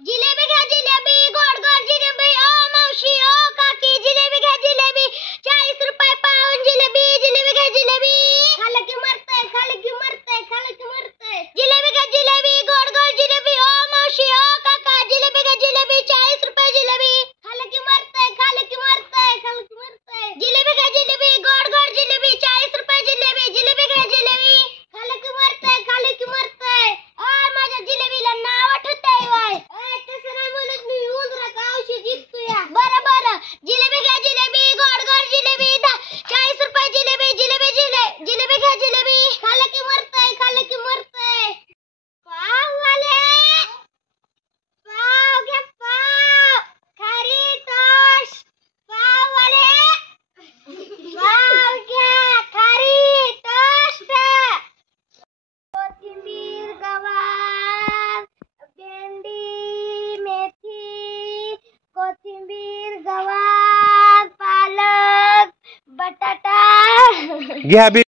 जिलेबी घ्या जिलेबी, गोड गोड जिलेबी, ओ मावशी ओ काकी, जिलेबी घ्या जिलेबी, 40 रुपये पाऊन जिलेबी, जिलेबी घ्या जिलेबी, खाल्लं की मरतय, खाल्लं की मरतय, खाल्लं की मरतय, जिलेबी घ्या जिलेबी, गोड गोड जिलेबी, ओ मावशी ओ काका, जिलेबी घ्या जिलेबी, 40 रुपये जिलेबी, खाल्लं की मरतय, खाल्लं की मरतय, खाल्लं की मरतय, जिलेबी घ्या जिलेबी, गोड गोड जिलेबी, 40 रुपये जिलेबी, जिलेबी घ्या जिलेबी, खाल्लं की मरतय, खाल्लं की मरतय, ओ माझ्या जिलेबीला नाव आठवतंय वय. बरं बरं, जिलेबी घ्या जिलेबी, गोड गोड जिलेबी, 40 रुपये जिलेबी, जिलेबी जिलेबी घ्या जिलेबी, खाल्लं की मरतय, खाल्लं की मरतय. पाववाले, पाव घ्या पाव, खारी टोस्ट, पाववाले, पाव घ्या खारी टोस्ट. कोथिंबीर, गवार, भेंडी, मेथी, कोथिंबीर, गवार, पालक, बटाटा घ्या